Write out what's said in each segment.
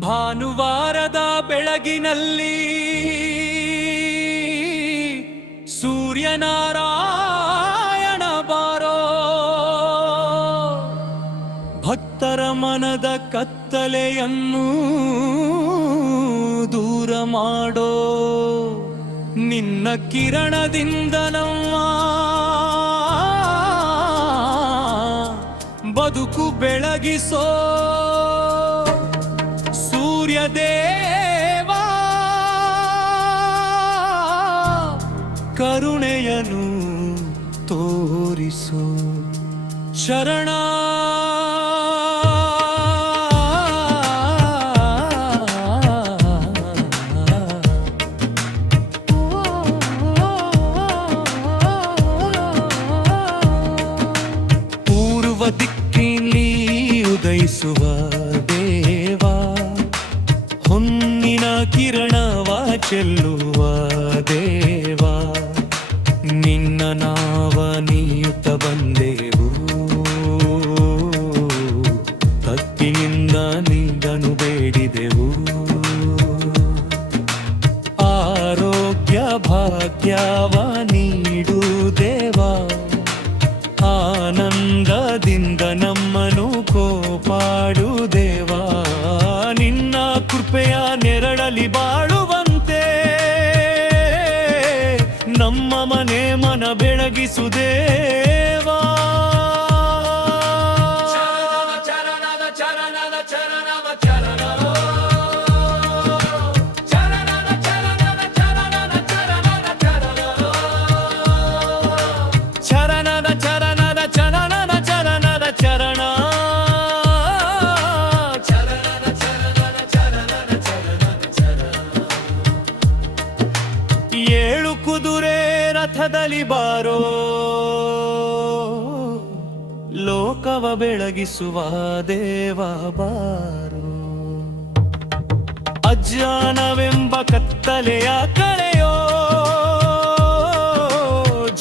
ಭಾನುವಾರದ ಬೆಳಗಿನಲ್ಲಿ ಸೂರ್ಯನಾರಾಯಣ ಬಾರೋ, ಭಕ್ತರ ಮನದ ಕತ್ತಲೆಯನ್ನು ದೂರ ಮಾಡೋ, ನಿನ್ನ ಕಿರಣದಿಂದ ನಮ್ಮ ಬದುಕು ಬೆಳಗಿಸೋ ಸೂರ್ಯದೇವ, ಕರುಣೆಯನ್ನು ತೋರಿಸು ಶರಣ. ಪೂರ್ವ ದಿಕ್ಕಿನಲ್ಲಿ ಉದಯಿಸುವ ದೇವಾ, ಹೊನ್ನಿನ ಕಿರಣವ ಚೆಲ್ಲುವ ದೇವಾ, ನಿನ್ನ ನಾವ ನೀಯುತ್ತ ಬಂದೆವು, ಭಕ್ತಿಯಿಂದ ನಿನ್ನನ್ನು ಬೇಡಿದೆವು. ಆರೋಗ್ಯ ಭಾಗ್ಯವ ನೀಡು ದೇವಾ, ಆನಂದದಿಂದ ನಮ್ಮನ್ನು ಕೋಪಾಡು ದೇವಾ, ನಿನ್ನ ಕೃಪೆಯ ನೆರಳಲಿ ಬಾಳುವಂತೆ ನಮ್ಮ ಮನೆ ಮನ ಬೆಳಗಿಸು ದೇವಾ. ಏಳು ಕುದುರೆ ರಥದಲ್ಲಿ ಬಾರೋ, ಲೋಕವ ಬೆಳಗಿಸುವ ದೇವ ಬಾರೋ, ಅಜ್ಞಾನವೆಂಬ ಕತ್ತಲೆಯ ಕಳೆಯೋ,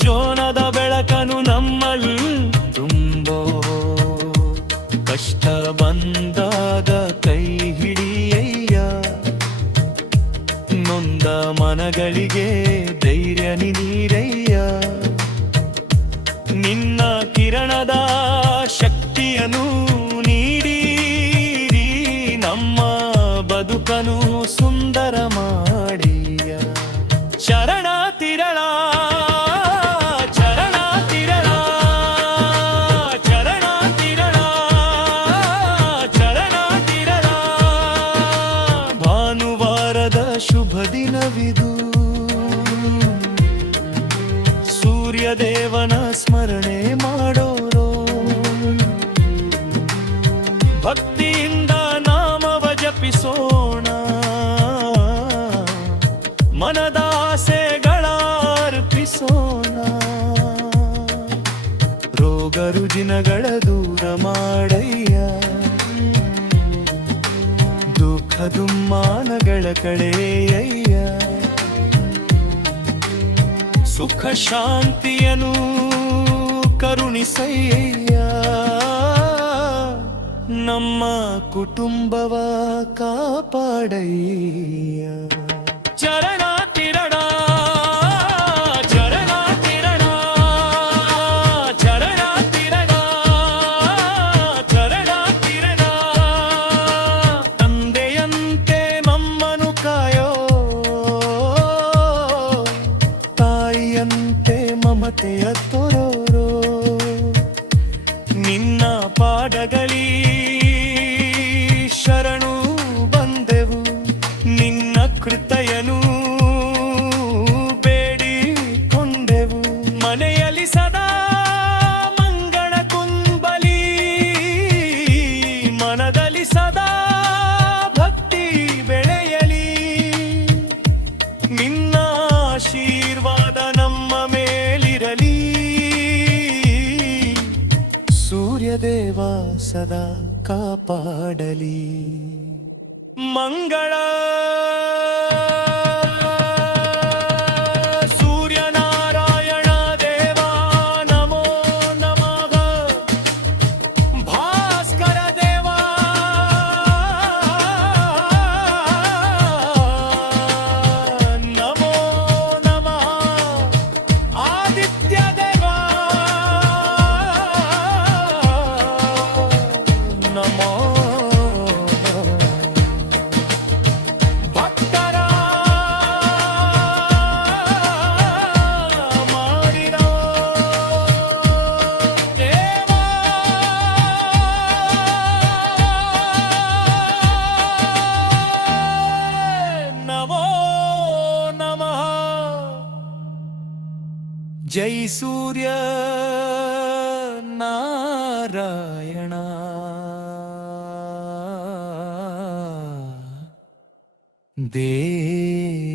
ಜೋನದ ಬೆಳಕನು ನಮ್ಮಲ್ಲಿ ತುಂಬೋ, ಕಷ್ಟ ಬಂದಾಗ ಕೈ ಹಿಡಿಯಯ್ಯ, ನೊಂದ ಮನಗಳಿಗೆ ಧೈರ್ಯ ನೀರಯ್ಯ, ನಿನ್ನ ಕಿರಣದ ಶಕ್ತಿಯನ್ನು ನೀಡಿರಿ, ನಮ್ಮ ಬದುಕನು ಸುಂದರ ಮಾಡಿಯ. ಶರಣ ತಿರಳ ಚರಣ ತಿರಳ, ಚರಣ ತಿರಳ ಚರಣ ತಿರಳ. ಭಾನುವಾರದ ಶುಭ ದಿನವಿದು, ಸೂರ್ಯದೇವನ ಸ್ಮರಣೆ ಮಾಡೋರೋ, ಭಕ್ತಿಯಿಂದ ನಾಮವ ಜಪಿಸೋಣ, ಮನದ ಆಸೆಗಳ ಅರ್ಪಿಸೋಣ, ರೋಗ ರುಜಿನಗಳ ದೂರ ಮಾಡಯ್ಯ, ದುಃಖ ದುಮ್ಮಾನಗಳ ಕಳೆಯಯ್ಯ, ಸುಖ ಶಾಂತಿಯನ್ನು ಕರುಣಿಸಯ್ಯ, ನಮ್ಮ ಕುಟುಂಬವ ಕಾಪಾಡಯ್ಯ. ಚರಣ ತಿರಣ ಚರಣ ತಿರಣ, ಚರಣ ತಿರಣ ಚರಣ ತಿರಣ. ತಂದೆಯಂತೆ ನಮ್ಮನು ಕಾಯೋ, ತಾಯಿಯಂತೆ ಮಮತೆಯ ತೋರೋರೋ, ನಿನ್ನ ಪಾದಗಳಿ ಶರಣು ಬಂದೆವು, ನಿನ್ನ ಕೃತಯನು ಬೇಡಿಕೊಂಡೆವು, ಮನೆಯಲ್ಲಿ ಸದಾ ಮಂಗಳ ಕುಂಬಲಿ, ಮನದಲ್ಲಿ ಸದಾ ಭಕ್ತಿ ಬೆಳೆಯಲಿ, ನಿನ್ನ ಆಶೀರ್ವಾದ ನಮ್ಮ ಮೇಲಿರಲಿ, ಸೂರ್ಯದೇವ ಸದಾ ಕಾಪಾಡಲಿ. ಮಂಗಳ ಸೂರ್ಯನಾರಾಯಣ ದೇವಾ ನಮೋ ನಮಃ, ಭಾಸ್ಕರ ದೇವಾ ಜೈ ಸೂರ್ಯ ನಾರಾಯಣ ದೇವ.